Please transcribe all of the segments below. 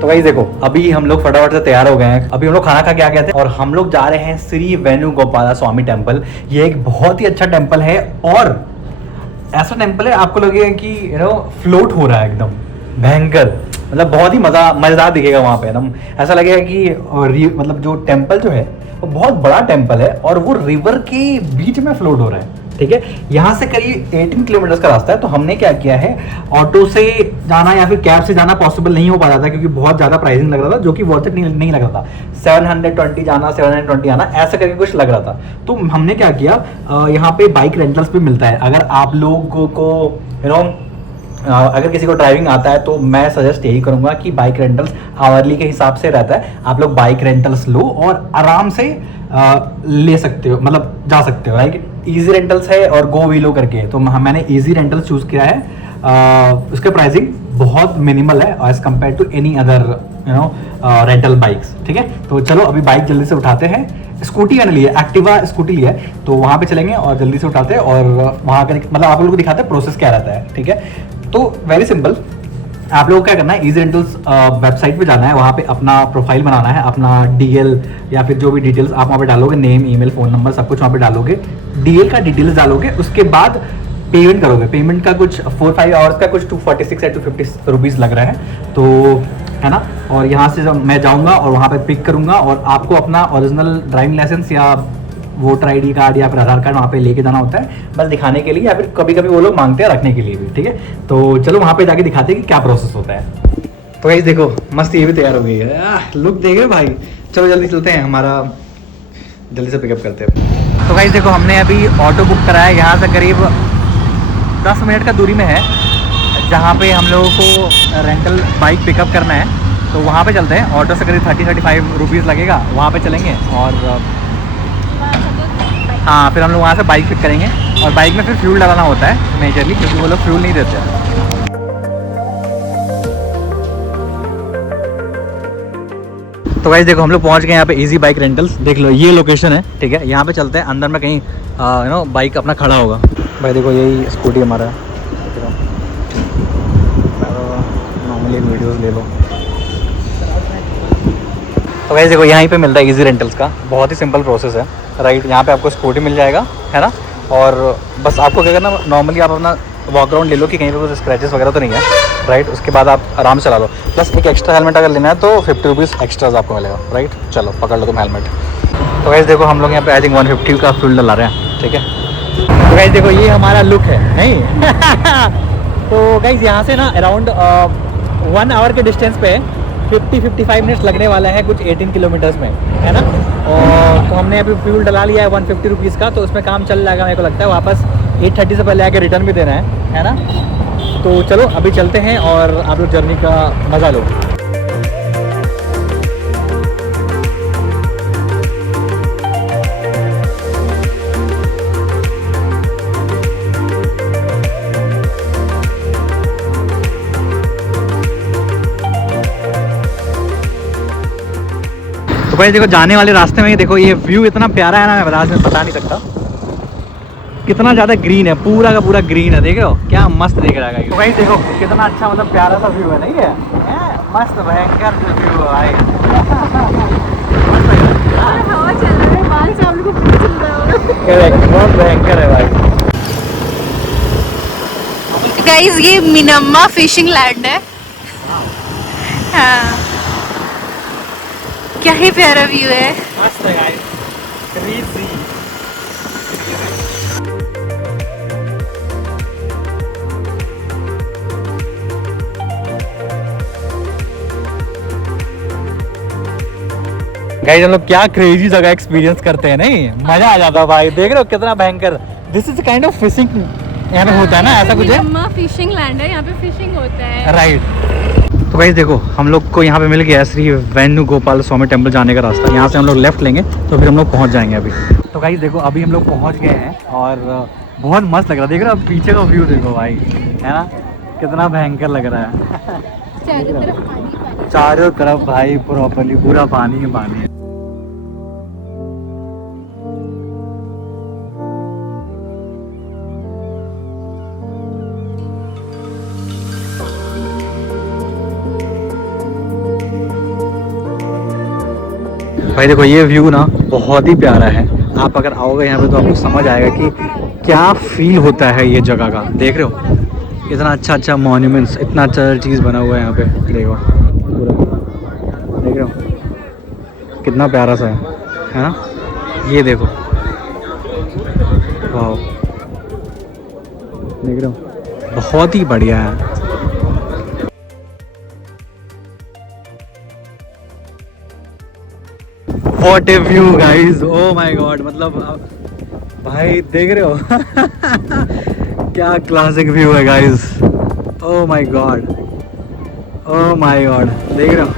तो गाइस देखो, अभी हम लोग फटाफट से तैयार हो गए हैं। अभी हम लोग खाना खा के आ गए थे और हम लोग जा रहे हैं श्री वेणुगोपाल स्वामी टेम्पल। ये एक बहुत ही अच्छा टेम्पल है और ऐसा टेम्पल है आपको लगेगा कि फ्लोट हो रहा है एकदम भयंकर। मतलब बहुत ही मजेदार दिखेगा वहाँ पे एकदम। ऐसा लगेगा कि मतलब जो टेम्पल जो है वो बहुत बड़ा टेम्पल है और वो रिवर के बीच में फ्लोट हो रहा है। ठीक है, यहाँ से करीब 18 किलोमीटर का रास्ता है। तो हमने क्या किया है, ऑटो से जाना या फिर कैब से जाना पॉसिबल नहीं हो पा रहा था क्योंकि बहुत ज़्यादा प्राइसिंग लग रहा था, जो कि वर्थ इट नहीं लग रहा था। 720 जाना 720 आना ऐसा करके कुछ लग रहा था। तो हमने क्या किया, यहाँ पे बाइक रेंटल्स पे मिलता है। अगर आप लोगों को अगर किसी को ड्राइविंग आता है तो मैं सजेस्ट यही करूंगा कि बाइक रेंटल्स आवरली के हिसाब से रहता है। आप लोग बाइक रेंटल्स लो और आराम से ले सकते हो, मतलब जा सकते हो। लाइक इजी रेंटल्स है और गो व्हीलो करके, तो मैंने इजी रेंटल्स चूज़ किया है। उसका प्राइसिंग बहुत मिनिमल है as compare to any other rental bikes. ठीक है, तो चलो अभी बाइक जल्दी से उठाते हैं। स्कूटी मैंने लिया, एक्टिवा स्कूटी लिया है, तो वहाँ पे चलेंगे और जल्दी से उठाते हैं और वहाँ का मतलब आप लोगों को दिखाते हैं प्रोसेस क्या रहता है। ठीक है, तो वेरी सिंपल, आप लोगों को क्या करना है, इजी रेंटल्स वेबसाइट पे जाना है, वहाँ पे अपना प्रोफाइल बनाना है, अपना डीएल या फिर जो भी डिटेल्स आप वहाँ पे डालोगे, नेम ईमेल फ़ोन नंबर सब कुछ वहाँ पे डालोगे, डीएल का डिटेल्स डालोगे। उसके बाद पेमेंट करोगे। पेमेंट का कुछ 4-5 आवर्स का कुछ 246 या 250 रुपीज़ लग रहा है, तो है ना। और यहाँ से जब मैं जाऊँगा और वहाँ पे पिक करूँगा और आपको अपना ओरिजिनल ड्राइविंग लाइसेंस या वोटर आईडी कार्ड या फिर आधार कार्ड वहाँ पे लेके जाना होता है, बस दिखाने के लिए, या फिर कभी कभी वो लोग मांगते हैं रखने के लिए भी। ठीक है, तो चलो वहाँ पे जाके दिखाते हैं कि क्या प्रोसेस होता है। तो गाइस देखो, मस्त ये भी तैयार हो गई है, लुक देख रहे हो भाई। चलो जल्दी चलते हैं, हमारा जल्दी से पिकअप करते हैं। तो गाइस देखो, हमने अभी ऑटो बुक कराया, यहाँ से करीब 10 मिनट का दूरी में है जहाँ पे हम लोगों को रेंटल बाइक पिकअप करना है। तो वहाँ पे चलते हैं। ऑटो से करीब 30-35 रुपीज़ लगेगा, वहाँ पे चलेंगे और हाँ, फिर हम लोग वहाँ से बाइक पिक करेंगे और बाइक में फिर फ्यूल डलाना होता है मेजरली, क्योंकि वो लोग फ्यूल नहीं देते हैं। तो गाइस देखो, हम लोग पहुँच गए यहाँ पे इजी बाइक रेंटल्स। देख लो, ये लोकेशन है। ठीक है, यहाँ पे चलते हैं, अंदर में कहीं बाइक अपना खड़ा होगा। भाई देखो, यही स्कूटी हमारा है। नॉर्मली वीडियोज़ ले लो। तो गाइस देखो, यहीं पे मिलता है इजी रेंटल्स का। बहुत ही सिंपल प्रोसेस है, राइट। यहाँ पे आपको स्कूटी मिल जाएगा, है ना। और बस आपको क्या करना, नॉर्मली आप अपना वॉक राउंड ले लो कि कहीं पे कुछ स्क्रैचेस वगैरह तो नहीं है, राइट। उसके बाद आप आराम से चला लो। प्लस एक एक्स्ट्रा हेलमेट अगर लेना है तो 50 रुपीज़ एक्स्ट्रा आपको मिलेगा, राइट। चलो पकड़ लो तुम हेलमेट। तो गाइस देखो, हम लोग यहाँ पे आई थिंक 150 का फ्यूल डला रहे हैं। ठीक है, तो गाइस देखो, ये हमारा लुक है नहीं तो गाइस यहाँ से ना अराउंड 1 आवर के डिस्टेंस पे 50-55 मिनट्स लगने वाला है, कुछ 18 किलोमीटर्स में, है ना। और तो हमने अभी फ्यूल डला लिया है 150 रुपीज़ का, तो उसमें काम चल जाएगा मेरे को लगता है। वापस 8:30 से पहले आके रिटर्न भी देना है ना। तो चलो अभी चलते हैं और आप लोग जर्नी का मज़ा लो। तो भाई देखो, जाने वाले रास्ते में देखो, ये व्यू इतना प्यारा है ना, मैं बता नहीं सकता। कितना ज़्यादा ग्रीन है, पूरा का पूरा ग्रीन है। देख रहे हो क्या मस्त दिख रहा है। तो भाई देखो, कितना अच्छा मतलब प्यारा सा व्यू है, नहीं है? मस्त भयंकर व्यू है भाई। हवा चल रहा है, बाल से आप लोगों को पता चल रहा होगा। बहुत भयंकर है भाई। गाइस, ये मिनम्मा फिशिंग लैंड है। हाँ, क्या ही प्यारा व्यू है। मस्त है गाइस, क्रेजी। गाइस हम लोग क्या क्रेजी जगह एक्सपीरियंस करते हैं, नहीं मजा आ जाता है भाई। देख रहे हो कितना भयंकर। This is kind of fishing यहाँ पे होता है ना, ऐसा कुछ है। मिनम्मा फिशिंग लैंड है, यहाँ पे फिशिंग होता है, राइट। तो गाइस देखो, हम लोग को यहाँ पे मिल गया श्री वेणुगोपाल स्वामी टेम्पल जाने का रास्ता। यहाँ से हम लोग लेफ्ट लेंगे तो फिर हम लोग पहुँच जाएंगे अभी। तो गाइस देखो, अभी हम लोग पहुँच गए हैं और बहुत मस्त लग रहा है। देख रहे हो पीछे का व्यू देखो भाई, है ना, कितना भयंकर लग रहा है। चारों तरफ पानी। चारों तरफ भाई प्रॉपरली पूरा पानी ही पानी है। भाई देखो ये व्यू ना बहुत ही प्यारा है। आप अगर आओगे यहाँ पे तो आपको समझ आएगा कि क्या फील होता है ये जगह का। देख रहे हो इतना अच्छा अच्छा मॉन्यूमेंट्स, इतना अच्छा चीज़ बना हुआ है यहाँ पे। देखो पूरा, देख रहे हो कितना प्यारा सा है ना। ये देखो वाह, देख रहे हो बहुत ही बढ़िया है। What a view guys, oh my god, मतलब भाई देख रहे हो क्या क्लासिक व्यू है guys, oh my god, oh my god, देख रहे हो।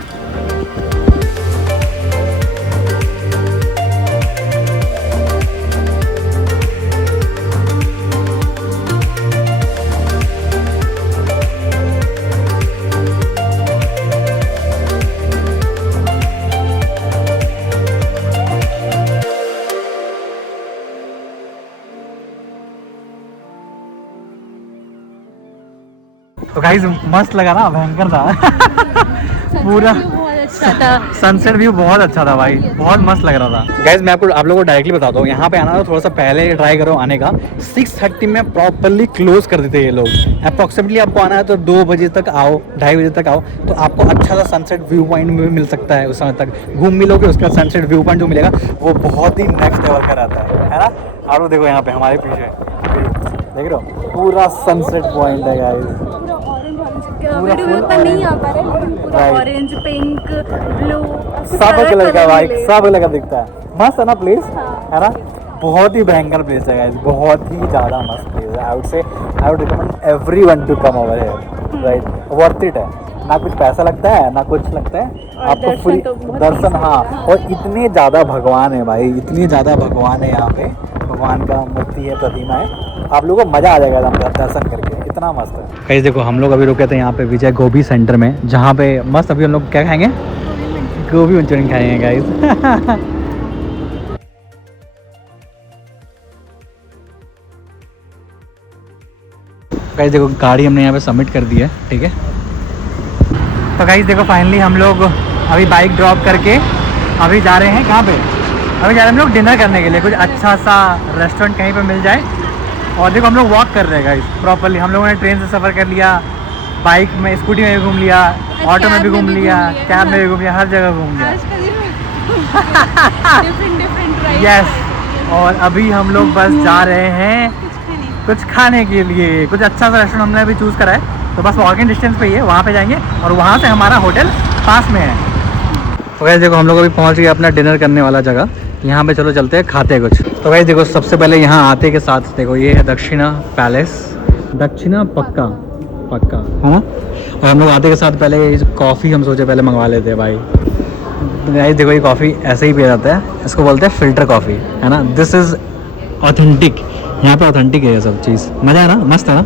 तो गाइस मस्त लगा ना, भयंकर था पूरा बहुत अच्छा था। सनसेट व्यू बहुत अच्छा था भाई, बहुत मस्त लग रहा था। गाइस मैं आपको आप लोगों को डायरेक्टली बताता हूँ, यहाँ पे आना तो थोड़ा सा पहले ट्राई करो आने का। 6:30 में प्रॉपरली क्लोज कर देते हैं ये लोग। अप्रॉक्सीमेटली आपको आना है तो 2 बजे तक आओ, 2:30 बजे तक आओ, तो आपको अच्छा सा सनसेट व्यू पॉइंट भी मिल सकता है। उस समय तक घूम मिलोगे, उसका सनसेट व्यू पॉइंट जो मिलेगा वो बहुत ही नेक्स्ट लेवल का रहता है ना। और देखो यहाँ पे हमारे पीछे देख रहे हो पूरा सनसेट पॉइंट है गाइस। वीडियो में उतना नहीं आ पा रहा है, लेकिन पूरा ऑरेंज, पिंक, ब्लू सब कलर का भाई, सब कलर का दिखता है। मस्त है ना प्लेस, है ना। बहुत ही भयंकर प्लेस है गाइस, बहुत ही ज़्यादा मस्त प्लेस है। I would recommend everyone to come over here, right. Worth it है, ना कुछ पैसा लगता है ना कुछ लगता है, आपको फ्री दर्शन। हाँ, और इतने ज़्यादा भगवान है भाई, इतने ज़्यादा भगवान है यहाँ पे, भगवान का मूर्ति है, प्रतिमा है। आप लोगों को मज़ा आ जाएगा दर्शन करके, इतना मस्त है। गाइस देखो हम लोग अभी रुके थे यहाँ पे विजय गोभी सेंटर में, जहाँ पे मस्त अभी हम लोग क्या खाएंगे, गोभी मंचूरियन खाएंगे गाइस गाइस देखो गाड़ी हमने यहाँ पे सबमिट कर दी है, ठीक है। तो गाइस देखो फाइनली हम लोग अभी बाइक ड्रॉप करके अभी जा रहे हैं कहाँ पे, अभी जा रहे हैं हम लोग डिनर करने के लिए। कुछ अच्छा सा रेस्टोरेंट कहीं पे मिल जाए। और देखो हम लोग वॉक कर रहे हैं गाइस प्रॉपरली। हम लोगों ने ट्रेन से सफ़र कर लिया, बाइक में, स्कूटी में भी घूम लिया, ऑटो में भी घूम लिया, कैब में भी घूम लिया, हर जगह घूम लिया। यस, और अभी हम लोग बस जा रहे हैं कुछ खाने के लिए। कुछ अच्छा सा रेस्टोरेंट हमने अभी चूज़ करा है, तो बस वॉकिंग डिस्टेंस पे ही है, वहाँ पे जाएंगे और वहाँ से हमारा होटल पास में है। तो गाइस देखो हम लोग अभी पहुँच गए अपना डिनर करने वाला जगह। यहाँ पे चलो चलते हैं, खाते हैं कुछ। तो गाइस देखो सबसे पहले यहाँ आते के साथ देखो ये है दक्षिणा पैलेस, दक्षिणा पक्का है ना। और हम लोग आते के साथ पहले कॉफ़ी हम सोचे पहले मंगवा लेते हैं भाई। गाइस देखो ये कॉफ़ी ऐसे ही पिया जाता है, इसको बोलते हैं फ़िल्टर कॉफ़ी, है ना। दिस इज़ ऑथेंटिक, यहाँ पे ऑथेंटिक है ये सब चीज़। मज़ा है ना, मस्त है ना।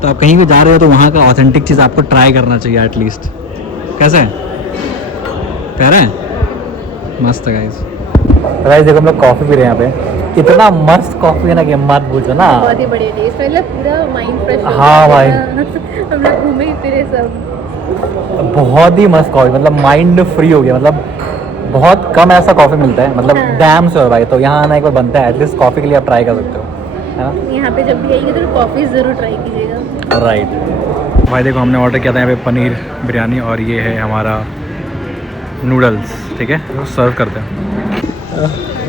तो आप कहीं भी जा रहे हो तो वहाँ का ऑथेंटिक चीज़ आपको ट्राई करना चाहिए एटलीस्ट। कैसे कह रहे हैं, मस्त है गाइस। गाइस देखो हम लोग कॉफ़ी पी रहे हैं यहाँ पे, इतना मस्त कॉफ़ी है ना कि मत पूछो ना। बहुत ही बढ़िया टेस्ट, मतलब पूरा माइंड फ्रेश। हाँ भाई हम लोग घूमे ही फिरे सब, बहुत ही मस्त कॉफ़ी, मतलब माइंड फ्री हो गया। मतलब बहुत कम ऐसा कॉफ़ी मिलता है, मतलब डैम से भाई। तो यहाँ आना एक बार बनता है, एटलीस्ट कॉफ़ी के लिए आप ट्राई कर सकते हो, है ना। यहाँ पे जब भी आएंगे तो कॉफ़ी ज़रूर ट्राई कीजिएगा। राइट भाई देखो हमने ऑर्डर किया था यहाँ पे पनीर बिरयानी, और ये है हमारा नूडल्स, ठीक है, तो सर्व करते हैं।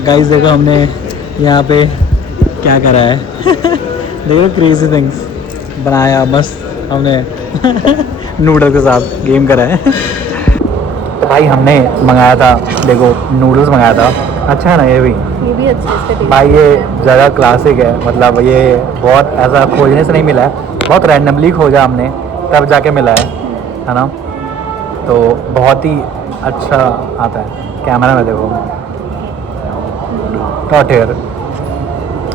गाइस देखो हमने यहाँ पे क्या करा है देखो क्रेजी थिंग्स बनाया, मस्त हमने नूडल के साथ गेम करा है। तो भाई हमने मंगाया था, देखो नूडल्स मंगाया था, अच्छा है ना ये भी अच्छा है भाई। ये जगह क्लासिक है, मतलब ये बहुत ऐसा खोजने से नहीं मिला है, बहुत रैंडमली खोजा हमने तब जाके मिला है ना। तो बहुत ही अच्छा आता है, कैमरा में देखो टॉट हेयर।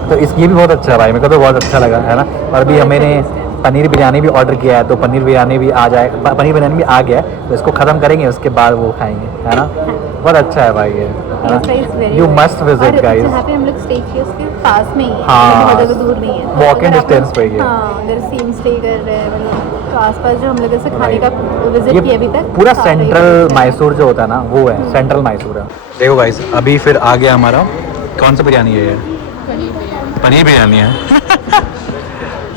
तो ये भी बहुत अच्छा है भाई, मेरे को तो बहुत अच्छा लगा, है ना। और अभी मैंने पनीर बिरयानी भी ऑर्डर किया है, तो पनीर बिरयानी भी आ जाए, पनीर बिरयानी भी आ गया है, तो इसको ख़त्म करेंगे, उसके बाद वो खाएंगे, है ना। बहुत अच्छा है भाई ये, है ना। You must visit guys. जहाँ पे हम लोग स्टे किए उसके पास में ही है, हाँ, बहुत ज़्यादा दूर नहीं है, वॉकिंग डिस्टेंस पे ही है। हाँ, अगर सेम स्टे कर रहे हैं, मतलब तो आसपास जो हम लोग ऐसे खाने का विजिट ये किए अभी तक पूरा सारा ही सेंट्रल अच्छा है। मैसूर जो होता है ना वो है, सेंट्रल मैसूर है। देखो गाइस अभी फिर आ गया हमारा, कौन सा बिरयानी है ये? पनीर बिरयानी है।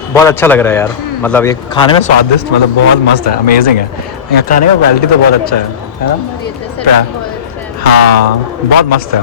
बहुत अच्छा लग रहा है यार, मतलब ये खाने में स्वादिष्ट, मतलब बहुत मस्त है, अमेजिंग है। यहाँ खाने का क्वालिटी तो बहुत अच्छा है ना? हाँ बहुत मस्त है।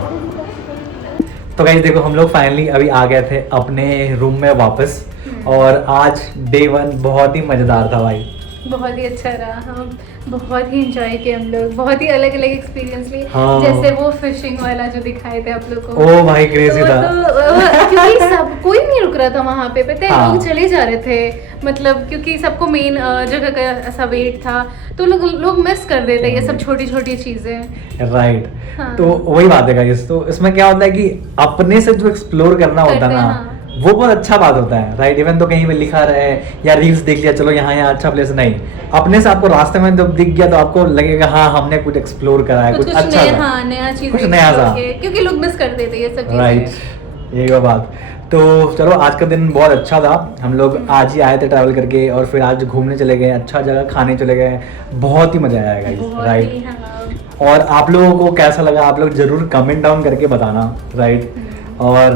तो गाइस देखो हम लोग फाइनली अभी आ गए थे अपने रूम में वापस, और आज डे 1 बहुत ही मज़ेदार था भाई। बहुत ही अच्छा रहा, हम बहुत ही इंजॉय किए, हम लोग बहुत ही अलग अलग एक्सपीरियंस लिए। हाँ। जैसे वो फिशिंग वाला जो दिखाए थे आप लोग को, ओ भाई क्रेजी तो, था। क्योंकि सब कोई नहीं रुक रहा था वहाँ पे, पता है हाँ। लोग चले जा रहे थे, मतलब क्योंकि सबको मेन जगह का ऐसा वेट था, तो लोग मिस कर देते ये सब छोटी छोटी चीजें। राइट। हाँ। तो वही बात है गाइस, तो इसमें क्या होता है कि अपने से जो एक्सप्लोर करना होता है करते ना, हैं, हाँ। वो बहुत अच्छा बात होता है, राइट। इवन तो कहीं पे लिखा रहे या रील्स देख लिया, चलो यहाँ यहाँ अच्छा प्लेस, नहीं, अपने से आपको रास्ते में जब दिख गया तो आपको लगेगा हाँ हमने कुछ एक्सप्लोर करा है, कुछ अच्छा नया, था। हाँ नया चीज, कुछ नया था। क्योंकि लोग मिस कर देते ये सब राइट, चीजें। यही वो बात। तो चलो आज का दिन बहुत अच्छा था, हम लोग आज ही आए थे ट्रैवल करके, और फिर आज घूमने चले गए, अच्छा जगह खाने चले गए, बहुत ही मजा आया गाइस, बहुत राइट। ही, हाँ। और आप लोगों को कैसा लगा आप लोग जरूर कमेंट डाउन करके बताना, राइट। और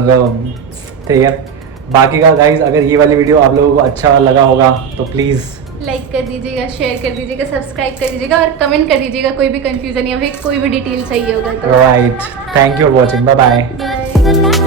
ठीक है, बाकी का गाइस अगर ये वाली वीडियो आप लोगों को अच्छा लगा होगा तो प्लीज़ लाइक कर दीजिएगा, शेयर कर दीजिएगा, सब्सक्राइब कर दीजिएगा और कमेंट कर दीजिएगा कोई भी कंफ्यूजन या फिर कोई भी डिटेल चाहिए होगा तो। Right. Thank you for watching, bye bye. Bye.